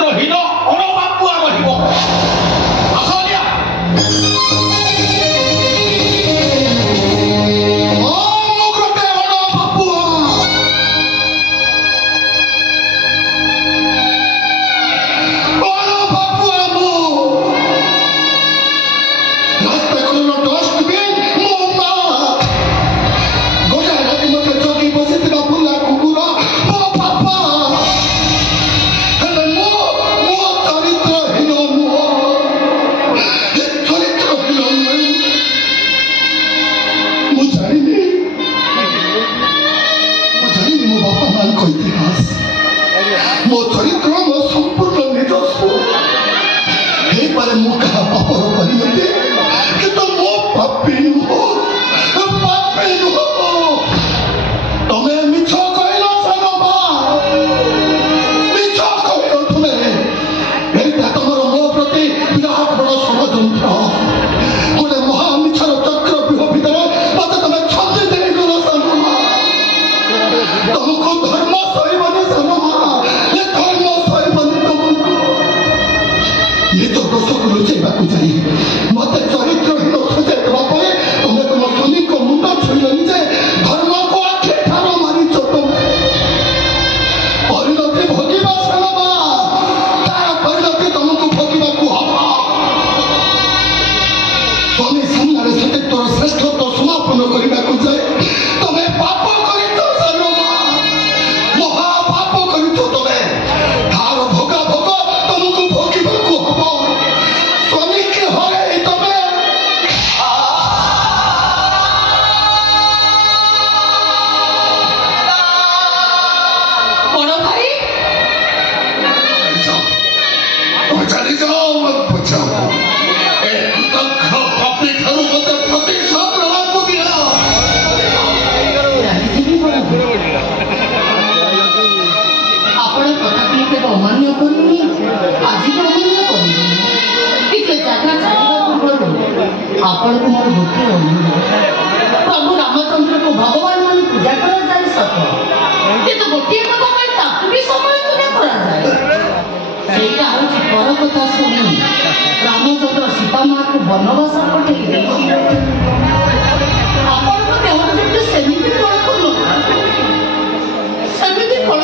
ଚରିତ୍ରହୀନ ଅଣବାପୁଆ ରହିବ। ଆସଲିଆ प्रभु रामचंद्र को भगवान मान पूजा करा जाए सत किंतु गोटे कथा पर ताकू भी समय पूजा करा जाए सेटा होची पर कथा सुनी रामचंद्र सीता मां को वनवास पठेई दे आपण को देवर जे सेमिति कोन कोन सेमिति कोन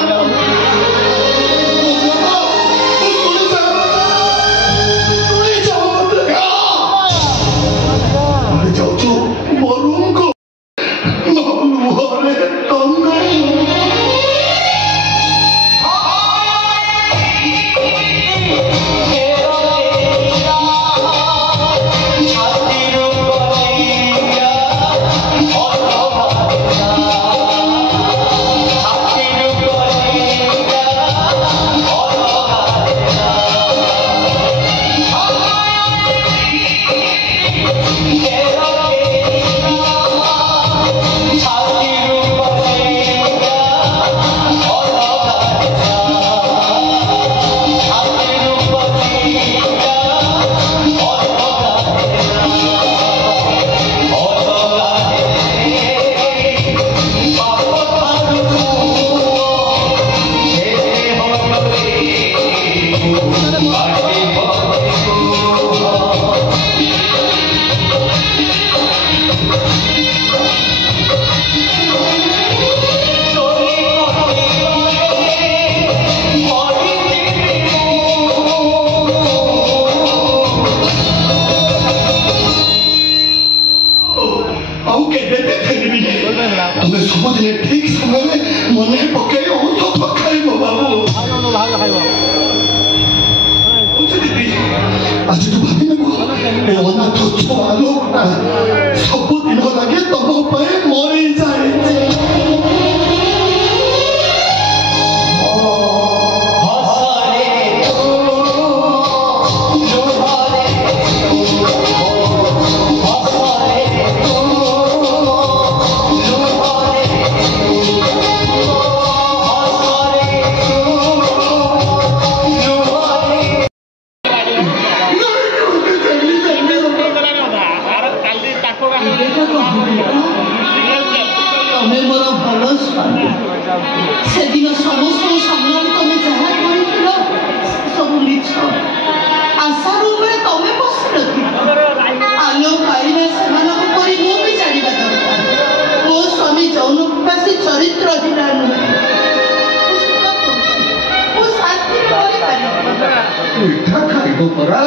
मिठा खाइब परा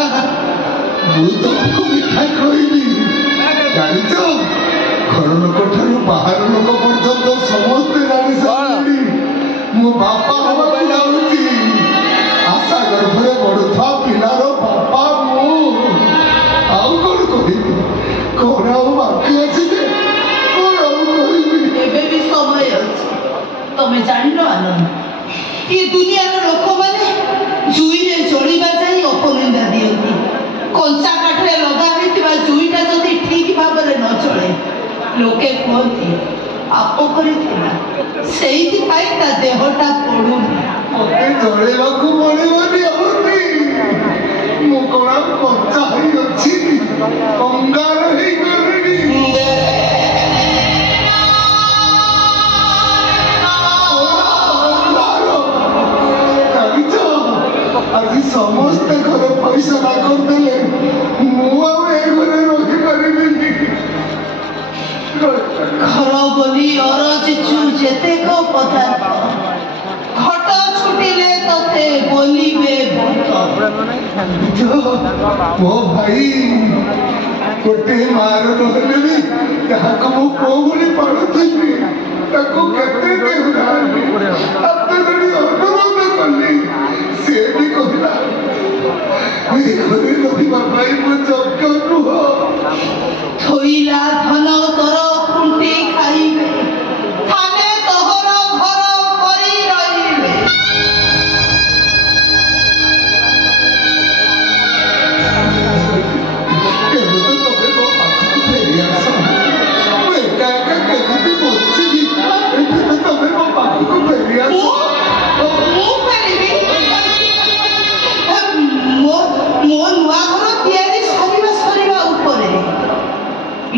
तुमको मिठा खइबी जानिच घर लोक ठारू बाहर लोक पर्यंत समस्ते जानी सारी मो बापा हवा जाऊँगी आशा गर्भरे बढ़ुता पिलार बापा मु आउ कौन कहबी कौन आउ बाकी अच्छी कौन आउ कहबी एबे भी समय अछि तमे जानिलो आनंद ये दुनिया लोक माने जुई रे जळिबा जाई अपनिंदा दियंती कंचा काठरे लगा होइतिबा जुईटा जदि ठीक भाबरे न चले लोके कहती आप करिथिला सेइति पाई ता देहटा पडुनी मते जळेबाकू पड़िबनी होती मु कोना कंचा होई अछि कंगार होई गलिनी आज समस्त घर पैसा ना करदेले मुआ ए घरे रही पारिबिनी घर बोली अरजिचु जेतेक पदार्थ घट छुटिले तते बोलिबे मो भाई गोटे मार नहले भी जहाक मु कोबुली पड़ुथि ताको केते देउरानी अपने जड़ी अनुरोध करली से भी कहला ए घरे रहिबा भाई मु जग नुह थोइला धन तोर खुंटी खाइबे थाने तोहर घर करी रहिबे केबे तो तबे मो पाखु फेरी आस मु एका एका केबे बच्ची एबे तबे मो पाखु फेरी आस मु फेरिबी मो नुआ घर तियारी सरिबा उपरे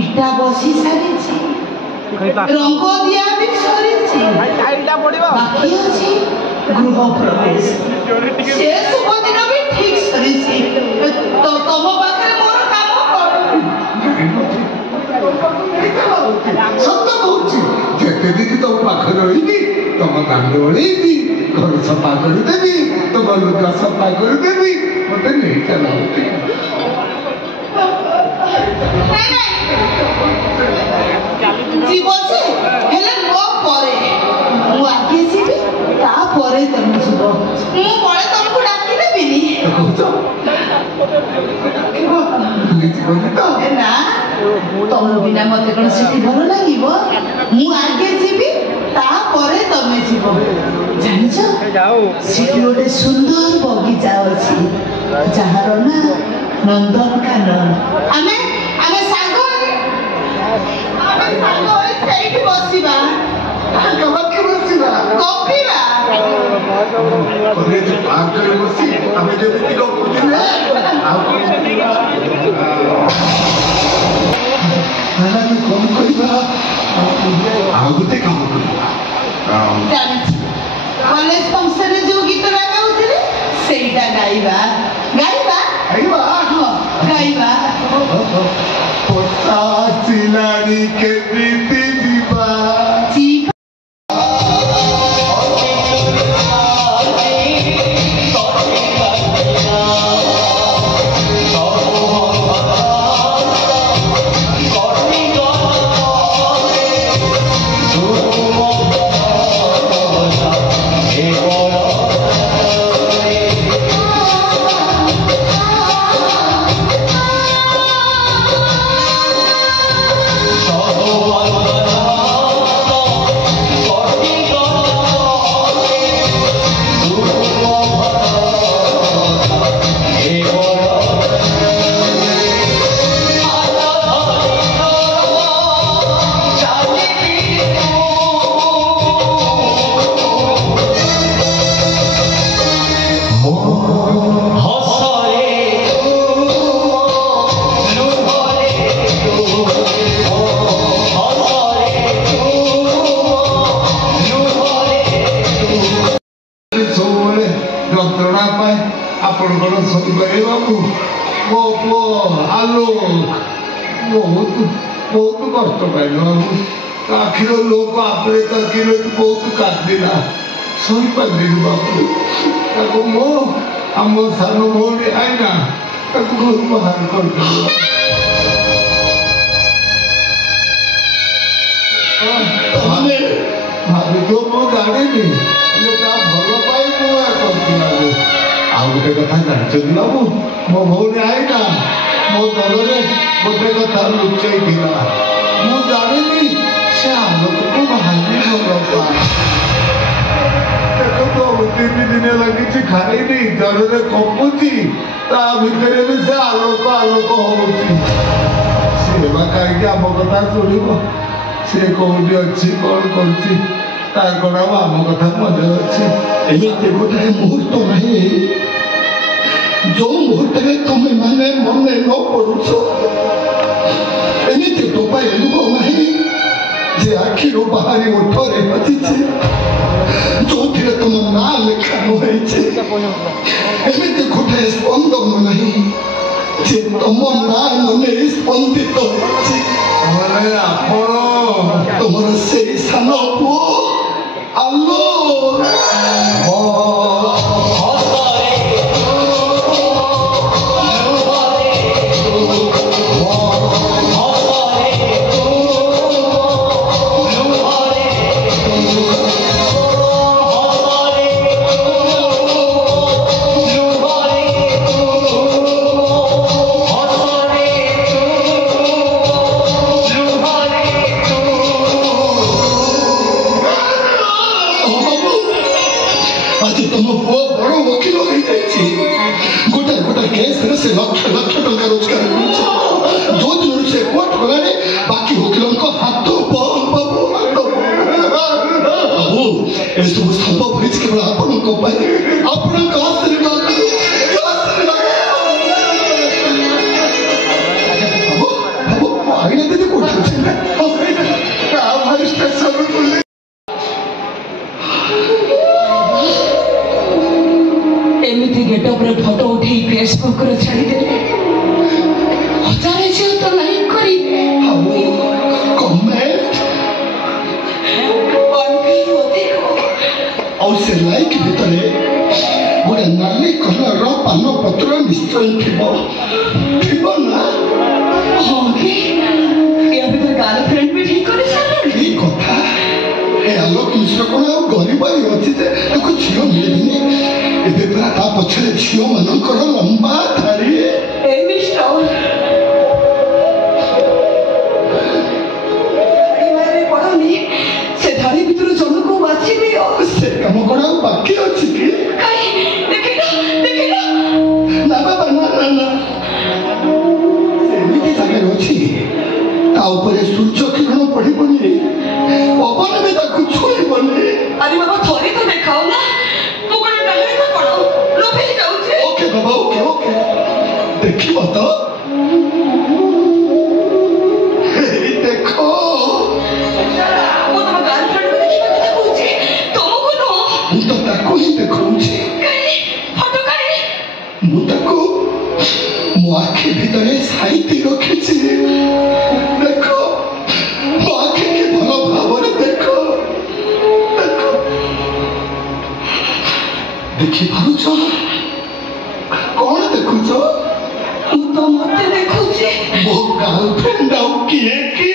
इटा बसी सारिछि रंग दिया भी सरिछि बाकी अछि गृह प्रवेश से शुभ दिन भी ठीक सरिछि तो तम पाखरे मोर काम सत्य कहूँ जेते दिन तुम पाखे रही तुम दांड ओढ़ी घर सफा करदेवी तुम लुगा सफा करदेवी मत नहीं चला जीव से हेले मो परे मु आगे जीवी ता परे तमे जीव मु परे तुमको डाकी देबिनी ना तुम बिना मते कोन सिटी भल लागिबो मु आगे जीवी ता परे तमे जीव जानिछ सिटी ओडे सुंदर बगीचा अछि जहार ना नंदनकानन आमे सागो ସେଇଠି ବସିବା ଗପିବା ପାର୍କରେ ବସି ଆମେ ଯେମିତି ଗପୁଥିଲେ ଆମେ କଣ କରିବା ଆଉ ଗୋଟେ କାମ କରିବା କଲେଜ ଫଙ୍କସନରେ ଯୋଉ ଗୀତଟା ଗାଉଥିଲେ ସେଇଟା ଗାଇବା ଗାଇବା ଗାଇବା ପଚାସିଲାଣି କେମିତି ଯିବା बहुत कष्ट पाइल आखिर लोक आपरे बहुत काटिला सही पारे बापू मो ଆମ ସାନ ଭଉଣୀ ଆଇନା ତାକୁ ଘରୁ ବାହାର କରିଦେବ। ଭାବିଥିବ ମୁଁ ଜାଣିନି, ହେଲେ ତା ଭଲ ପାଇଁ ମୁଁ କରିଥିଲି। ଆଉ ଗୋଟେ କଥା ଜାଣିଛନ୍ତି ନା, ମୋ ଭଉଣୀ ଆଇନା ମୋ ଦଳରେ ଗୋଟେ କଥା ଲୁଚେଇଥିଲା। ମୁଁ ଜାଣିନି ସେ ଆଲୋକକୁ ଭାରି ଭଲ ପାଏ। ଦେଖନ୍ତୁ 3 ଦିନ ଲାଗିଛି ଖାଇନି, ଜ୍ୱରରେ କପୁଛି, ତା ଭିତରେ ବି ସେ ଆଲୋକ ହଉଛି। ସିଏ ବା କାହିଁକି ଆମ କଥା ଶୁଣିବ? ସିଏ କୋଉଠି ଅଛି, କଣ କରୁଛି, ତା କଣ ଆଉ ଆମ କଥା ମନେ ଅଛି? ଏମିତି ଗୋଟାଏ ମୁହୂର୍ତ୍ତ ନାହିଁ ଯୋଉ ମୁହୂର୍ତ୍ତରେ ତମେ ମାନେ ମନେ ନ ପଡୁଛ। ଏମିତି ଟୋପାଏ ଲୁହ ନାହିଁ ଯେ ଆଖିରୁ ବାହାରି ଓଠରେ ବାଜିଛି, ଯୋଉଥିରେ ତମ ନାଁ ଲେଖା ନ ହେଇଛି। ଏମିତି ଗୋଟାଏ ସ୍ପନ୍ଦନ ନାହିଁ ଯେ ତମ ନାଁ ମନେ ସ୍ପନ୍ଦିତ ହେଇଛି। ଆପଣ ତମର ସେଇ ସାନ ପୁଅ ଆଲୋ। ଆଜି ତମ ପୁଅ ବଡ ଓକିଲ ହେଇଯାଇଛି। ଗୋଟା ଗୋଟା କେସ୍ରେ ସେ ଲକ୍ଷ ଲକ୍ଷ ଟଙ୍କା ରୋଜଗାର କରୁଛି। ଯୋଉ ଦିନରୁ ସେ କୋର୍ଟ ଗଲାଣି ବାକି ଓକିଲଙ୍କ ହାତ ବନ୍ଦ ବାବୁ, ହାତ ବାବୁ। ଏସବୁ ସମ୍ଭବ ହେଇଛି କେବଳ ଆପଣଙ୍କ ପାଇଁ, ଆପଣଙ୍କ ଆଶୀର୍ବାଦ। ବାବୁ ଆଇନା ଦିଦି କୋଉଠି ଅଛି? ଏମିତି ଗେଟଅପରେ ଫଟୋ ଉଠେଇ ଫେସବୁକରେ ଛାଡ଼ିଦେଲେ, ହଜାରେ ଝିଅ ତ ଲାଇକ୍ କରିବେ। ଆଉ ସେ ଲାଇକ୍ ଭିତରେ ଗୋଟେ ନାଲି କଲରର ପାନ ପତ୍ର ନିଶ୍ଚୟ ଥିବ ନା? ହଁ କି ୟା ଭିତରେ ଗାର୍ଲଫ୍ରେଣ୍ଡ ବି ଠିକ କରି ସାରିଲାଣି। କି କଥା! ଏ ଆଲୋକ ମିଶ୍ର କଣ ଆଉ ଗରିବ ଅଛି ଯେ ତାକୁ ଝିଅ ମିଳିବନି? ଏବେ ପୁରା ତା ପଛରେ ଝିଅ ମାନଙ୍କର ଲମ୍ବା ଧାଡ଼ି। ଏ ମିଷ୍ଟର ପଡ଼ନି, ସେ ଧାଡ଼ି ଭିତରୁ ଜଣକୁ ବାଛି ଦିଅ। ସେ କାମ କଣ ଆଉ ବାକି ଅଛି କି? ନା ବାବା, ନା ନା ନା, ଏମିତି ଜାଗାରେ ଅଛି ତା ଉପରେ ସୂର୍ଯ୍ୟ କିରଣ ପଡ଼ିବନି, ପବନ ବି ତାକୁ ଛୁଇଁବନି। ଆରେ ବାବା ଥରେ ତ ଦେଖାଉ ନା, ମୁଁ କଣ ଡାହାଣୀ ନା କଣ ଲୋଭେଇ ଯାଉଛି? ଓକେ ବାବା, ଓକେ ଓକେ, ଦେଖିବ ତ? ଦେଖ, ମୁଁ ତମ ଗାର୍ଲଫ୍ରେଣ୍ଡକୁ ଦେଖିବା କଥା କହୁଛି, ତମକୁ ନୁହଁ। ମୁଁ ତ ତାକୁ ହିଁ ଦେଖଉଛି। ଫଟୋ କାହିଁ? ମୁଁ ତାକୁ ମୋ ଆଖି ଭିତରେ ସାଇତି ରଖିଛି। ଦେଖ, ମୋ ଆଖିକି ଭଲ ଭାବରେ ଦେଖ। ଦେଖିପାରୁଛ? କଣ ଦେଖୁଛ? ମୁଁ ତ ମତେ ଦେଖୁଛି। ମୋ ଗାର୍ଲଫ୍ରେଣ୍ଡ ଆଉ କିଏ କି?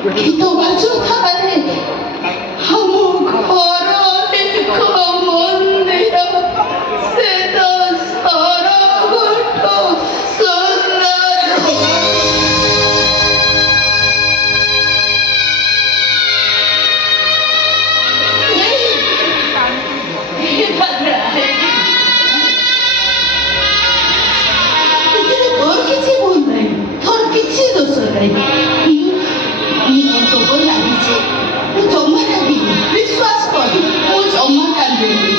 ଗୀତ ବାଜୁଥାଏ ଆମ ଘର ଏକ ମନ୍ଦିର ସେ ତ ସରଗଠୁ ସୁନ୍ଦର। তোর কিছু ভুল নাই, তোর কিছু দোষ নাই। তোর লাগিছে, ମୁଁ ଜମା କାନ୍ଦିନି, ବିଶ୍ୱାସ କର ମୁଁ ଜମା କାନ୍ଦିନି।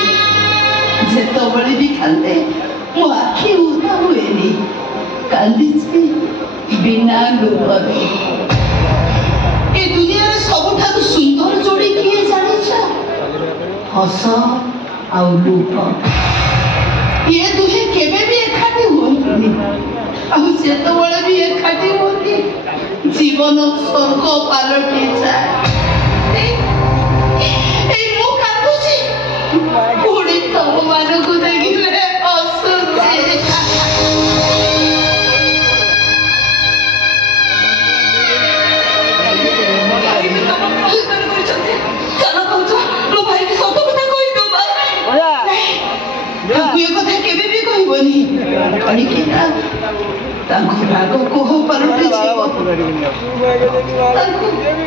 ଯେତେବେଳେ ବି କାନ୍ଦେ ମୋ ଆଖି ଉଦା ହୁଏନି, କାନ୍ଦିଛି ବିନା ଲୁହରେ। ଏ ଦୁନିଆରେ ସବୁଠାରୁ ସୁନ୍ଦର ଯୋଡ଼ି କିଏ ଜାଣିଛ? ହସ ଆଉ ଲୁହ। ଇଏ ଦୁହେଁ କେବେ ବି ଏକାଠି ହୁଅନ୍ତିନି, ଆଉ ଯେତେବେଳେ ବି ଏକାଠି ହୁଅନ୍ତି ଜୀବନ ସ୍ୱର୍ଗ ପାଲଟିଯାଏ। ଏଇ ମୁଁ କାନ୍ଦୁଛି, ପୁଣି ତମମାନଙ୍କୁ ଦେଖିଲେ ହସୁଛି। କେବେ ବି କହିବନି, କହିକିନା ତାଙ୍କ ରାଗ କୋହ ପାଲଟିଯିବ,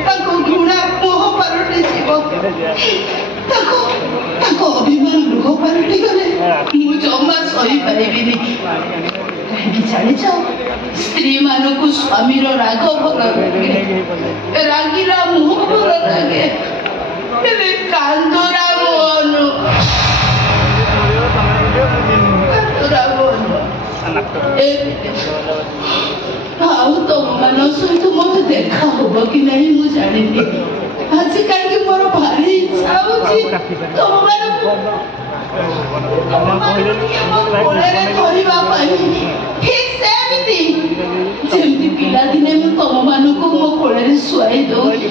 ତାଙ୍କ ଘୃଣା ମୋହ ପାଲଟିଯିବ, ତାଙ୍କ ଅଭିମାନ ଲୁହ ପାଲଟିଗଲେ ମୁଁ ଜମା ସହିପାରିବିନି। କାହିଁକି ଜାଣିଛ, ସ୍ତ୍ରୀ ମାନଙ୍କୁ ସ୍ୱାମୀର ରାଗ ଭଲ ଲାଗେ, ରାଗିଲା ମୁହଁ ଭଲ ଲାଗେ, ହେଲେ କାନ୍ଦୁରା ମନ ଆଉ ତମମାନଙ୍କ ସହିତ ମୋର ଦେଖା ହବ କି ନାହିଁ ମୁଁ ଜାଣିନି। ଆଜି କାହିଁକି ମୋର ଭାରି ଇଚ୍ଛା ହଉଛି ତମମାନଙ୍କୁ କୋଳରେ ଧରିବା ପାଇଁ, ଠିକ ସେମିତି ଯେମିତି ପିଲାଦିନେ ମୁଁ ତମମାନଙ୍କୁ ମୋ କୋଳରେ ଶୁଆଇ ଦଉଛି।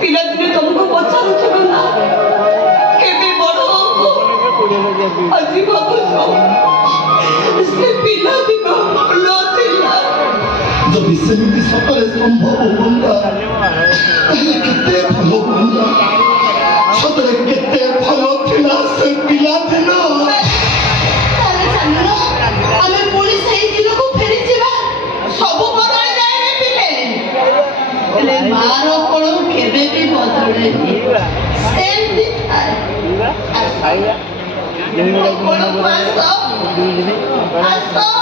ପିଲାଦିନେ ତମକୁ ପଚାରୁଥିବ ନା କେବେ ବଡ ହବ, ଆଜି ଭାବୁଛ ସେ ପିଲାଦିନ ଭଲ ଥିଲା। ଯଦି ସେମିତି ସତରେ ସମ୍ଭବ ହୁଅନ୍ତା ତାହେଲେ କେତେ ଭଲ ହୁଅନ୍ତା। ସତରେ କେତେ ଭଲ ଥିଲା ସେ ପିଲାଦିନ। ଆମେ ପୁଣି ସେଇ ଦିନକୁ ଫେରିଯିବା, ସବୁ ବଦଳି ଯାଏ ପିଲେ, ହେଲେ ମାର କୋଳ କେବେ ବି ବଦଳେନି, ସେମିତି ଥାଏ। କୋଳକୁ ଆସ, ଆସ।